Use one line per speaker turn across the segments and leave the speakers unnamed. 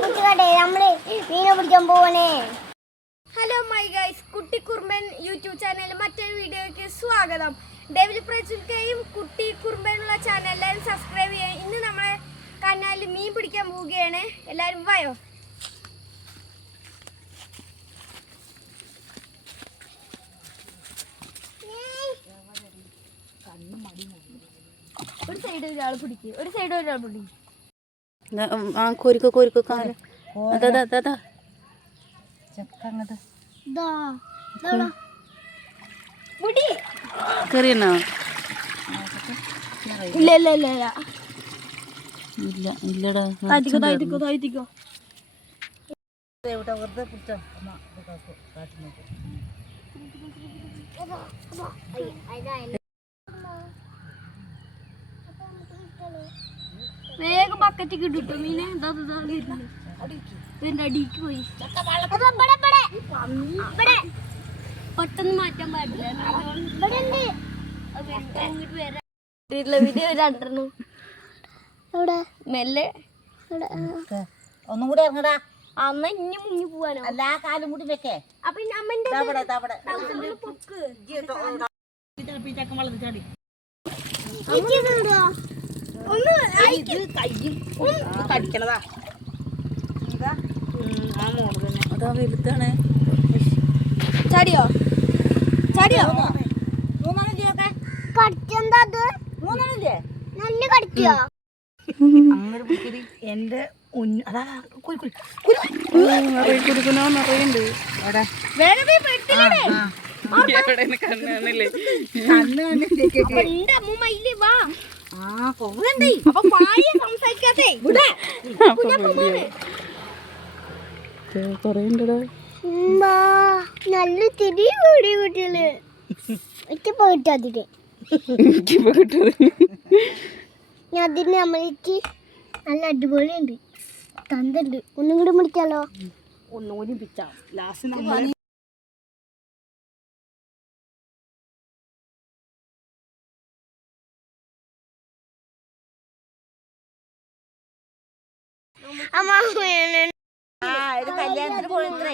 Hello my guys, കുട്ടി കുറുമ്പൻ YouTube ചാനലിൽ മറ്റൊരു വീഡിയോയ്ക്ക് സ്വാഗതം. ഡെവിൽ പ്രജുൽക്കയും കുട്ടി കുറുമ്പനുള്ള ചാനൽ എല്ലാവരും സബ്സ്ക്രൈബ് ചെയ്യുക. ഇന്ന് നമ്മളെ കനാലിൽ മീൻ പിടിക്കാൻ പോവുകയാണ്. എല്ലാവരും വായോ. ഒരു സൈഡ് ഒരാൾ പിടിക്കും, ഒരു സൈഡ് ഒരാൾ പിടിക്കും.
കോരിക്കോ കാല അതാ കറിയണോ?
ഇല്ല ഇല്ല ഇല്ല
ഇല്ല ഇല്ലടാ.
താഴ്ത്തിക്കോ. വേഗം ബക്കറ്റ് കിട്ടും മീനെ. എന്റെ അടിക്ക് പോയി. പെട്ടെന്ന് മാറ്റാൻ പാടില്ല. മെല്ലെ
ഒന്നും കൂടി ഇറങ്ങടാ.
അമ്മ ഇനി മുങ്ങി പോവാനോ?
എല്ലാ കാലും കൂടി വെക്കേ.
അപ്പൊ അമ്മന്റെ
കടിക്കണതാ. അതാ വലുതാണ്.
ചാടിയോ നല്ല കടിക്കോ?
എന്റെ
നല്ല തിരി കൂടി കുട്ടികള് പോയിട്ട് അതിന് അതിന് നമ്മൾക്ക് നല്ല അടിപൊളി ഉണ്ട്. തണ്ടുണ്ട്. ഒന്നും കൂടി പിടിച്ചാലോ?
ഒന്നുകൂടി പിച്ചാം. ലാസ്റ്റ് കല്യാണത്തിന് പോയിട്ടേ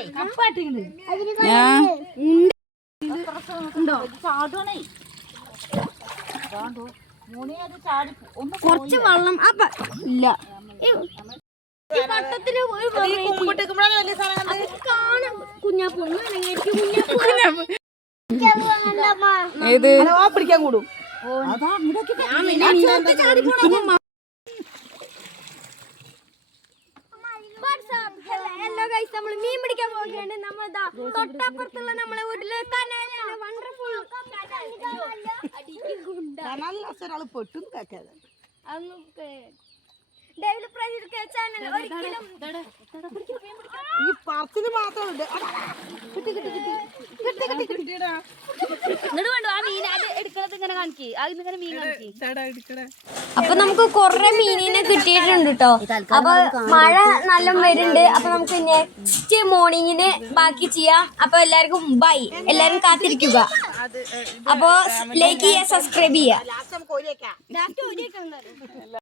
കുറച്ച് വെള്ളം ഇല്ല.
പിടിക്കാൻ കൂടും.
ഹലോ ഗൈസ്, നമ്മൾ മീൻ പിടിക്കാൻ പോവുകയാണ്. നമ്മൾ തൊട്ടപ്പുറത്തുള്ള നമ്മളെ വീട്ടില് കനാലാണ്. വണ്ടർഫുൾ
ഈ പറച്ചില് മാത്രമുണ്ട്.
അപ്പൊ നമുക്ക് കൊറേ മീനിനെ കിട്ടിയിട്ടുണ്ട് കേട്ടോ. അപ്പൊ മഴ നല്ല വരുന്നുണ്ട്. അപ്പൊ നമുക്ക് നെക്സ്റ്റ് മോർണിംഗിന് ബാക്കി ചെയ്യാം. അപ്പൊ എല്ലാവർക്കും ബൈ. എല്ലാരും കാത്തിരിക്കുക. അപ്പൊ ലൈക്ക് ചെയ്യുക, സബ്സ്ക്രൈബ് ചെയ്യുക.